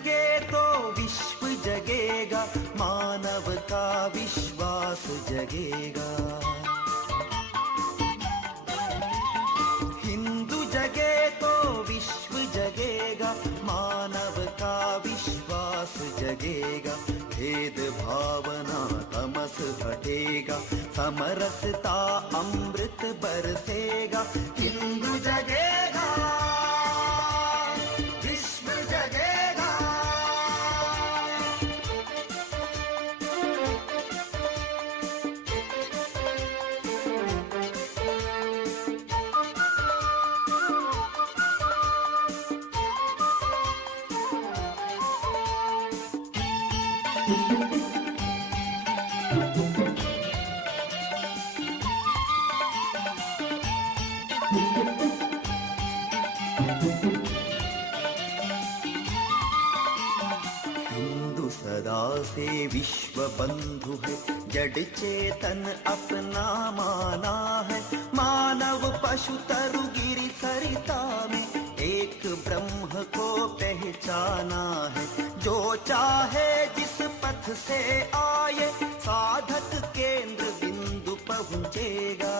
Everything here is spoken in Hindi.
जगे तो विश्व जगेगा, मानव का विश्वास जगेगा। हिंदू जगे तो विश्व जगेगा, मानव का विश्वास जगेगा। भेद भावना तमस हटेगा, समरसता अमृत बरसेगा। हिंदू जगेगा, विश्व जगेगा। हिंदू सदा से विश्व बंधु है, जड़ चेतन अपना माना है। मानव पशु तरु गिरि सरिता में एक ब्रह्म को पहचाना है। जो चाहे जिस पथ से आए, साधक केंद्र बिंदु पहुंचेगा।